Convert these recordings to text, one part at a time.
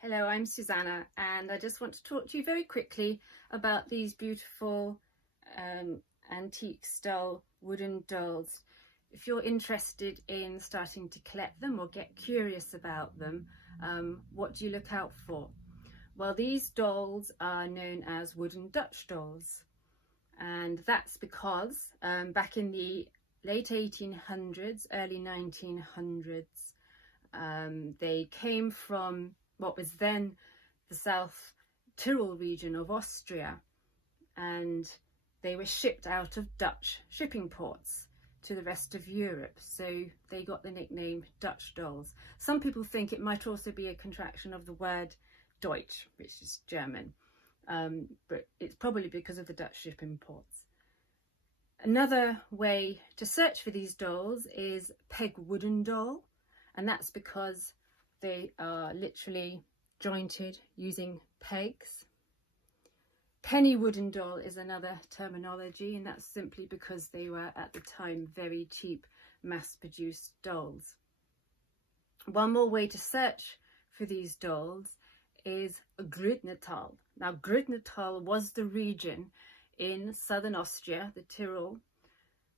Hello, I'm Susanna, and I just want to talk to you very quickly about these beautiful antique style wooden dolls. If you're interested in starting to collect them or get curious about them, what do you look out for? Well, these dolls are known as wooden Dutch dolls, and that's because back in the late 1800s, early 1900s, they came from what was then the South Tyrol region of Austria, and they were shipped out of Dutch shipping ports to the rest of Europe, so they got the nickname Dutch dolls. Some people think it might also be a contraction of the word Deutsch, which is German, but it's probably because of the Dutch shipping ports. Another way to search for these dolls is peg wooden doll, and that's because they are literally jointed using pegs. Penny wooden doll is another terminology, and that's simply because they were at the time very cheap mass-produced dolls. One more way to search for these dolls is Grüdnertal. Now, Grüdnertal was the region in southern Austria, the Tyrol,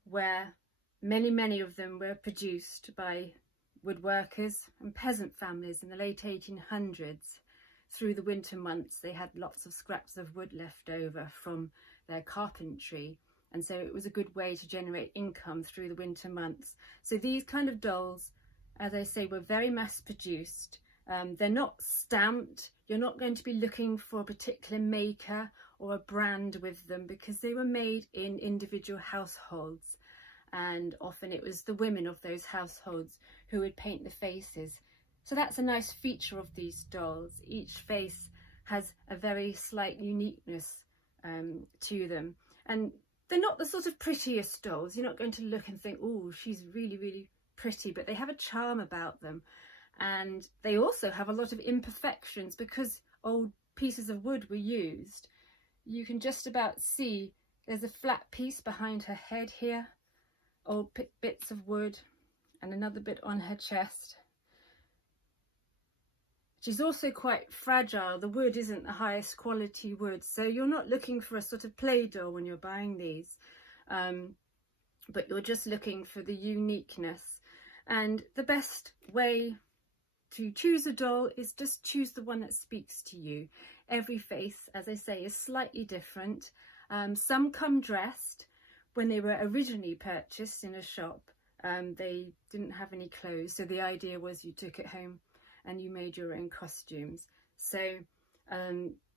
where many of them were produced by woodworkers and peasant families in the late 1800s. Through the winter months, they had lots of scraps of wood left over from their carpentry, and so it was a good way to generate income through the winter months. So these kind of dolls, as I say, were very mass produced. They're not stamped. You're not going to be looking for a particular maker or a brand with them, because they were made in individual households, and often it was the women of those households who would paint the faces. So that's a nice feature of these dolls. Each face has a very slight uniqueness to them, and they're not the sort of prettiest dolls. You're not going to look and think, oh, she's really pretty, but they have a charm about them. And they also have a lot of imperfections because old pieces of wood were used. You can just about see there's a flat piece behind her head here, old bits of wood, and another bit on her chest. She's also quite fragile. The wood isn't the highest quality wood, so you're not looking for a sort of play doll when you're buying these, but you're just looking for the uniqueness. And the best way to choose a doll is just choose the one that speaks to you. Every face, as I say, is slightly different. Some come dressed. When they were originally purchased in a shop, they didn't have any clothes, so the idea was you took it home and you made your own costumes. So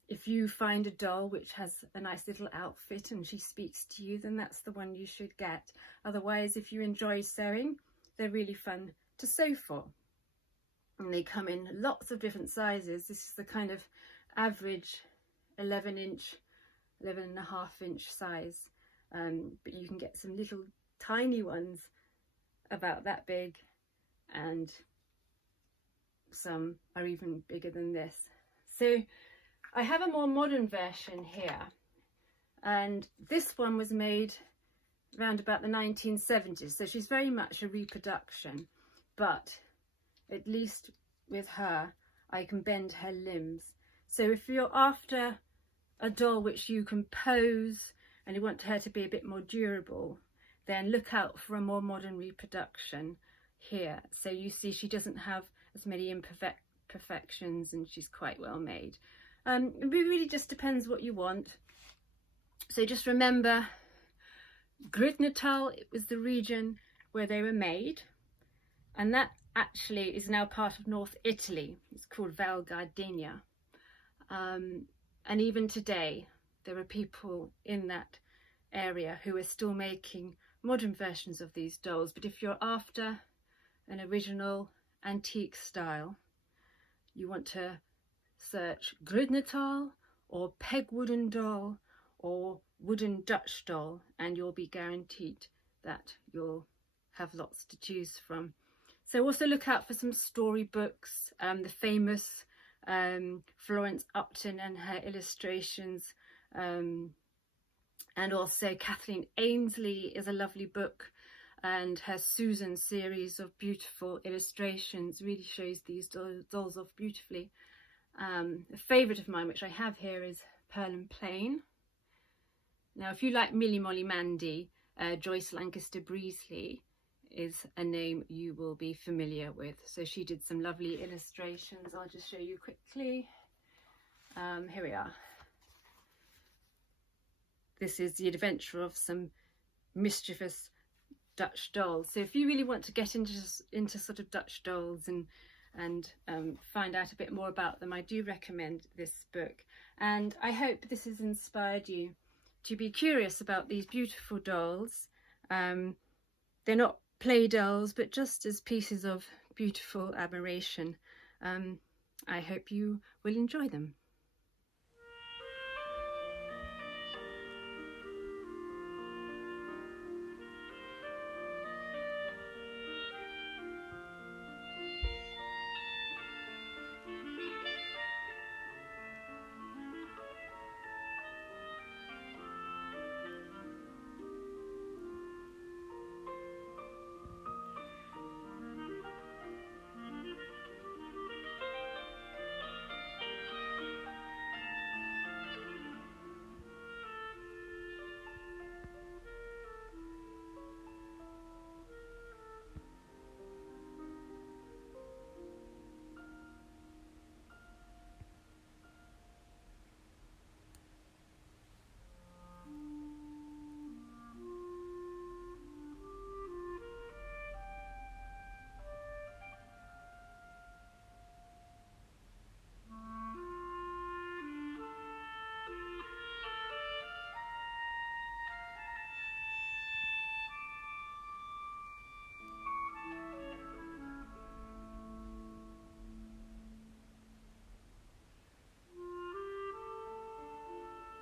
if you find a doll which has a nice little outfit and she speaks to you, then that's the one you should get. Otherwise, if you enjoy sewing, they're really fun to sew for. And they come in lots of different sizes. This is the kind of average 11-inch, 11.5-inch size. But you can get some little tiny ones about that big, and some are even bigger than this. So I have a more modern version here, and this one was made around about the 1970s, so she's very much a reproduction, but at least with her I can bend her limbs. So if you're after a doll which you can pose and you want her to be a bit more durable, then look out for a more modern reproduction here. So you see she doesn't have as many imperfections, and she's quite well made. It really just depends what you want. So just remember, Grüdnertal, it was the region where they were made, and that actually is now part of North Italy. It's called Val Gardenia. And even today, there are people in that area who are still making modern versions of these dolls. But if you're after an original antique style, you want to search Grüdnertal or peg wooden doll or wooden Dutch doll, and you'll be guaranteed that you'll have lots to choose from. So also look out for some storybooks, the famous Florence Upton and her illustrations, and also Kathleen Ainsley is a lovely book, and her Susan series of beautiful illustrations really shows these dolls off beautifully. A favourite of mine, which I have here, is Pearl and Plain. Now, if you like Millie Molly Mandy, Joyce Lancaster Breesley is a name you will be familiar with. So she did some lovely illustrations. I'll just show you quickly. Here we are. This is the adventure of some mischievous Dutch dolls. So if you really want to get into sort of Dutch dolls and find out a bit more about them, I do recommend this book. And I hope this has inspired you to be curious about these beautiful dolls. They're not play dolls, but just as pieces of beautiful admiration. I hope you will enjoy them.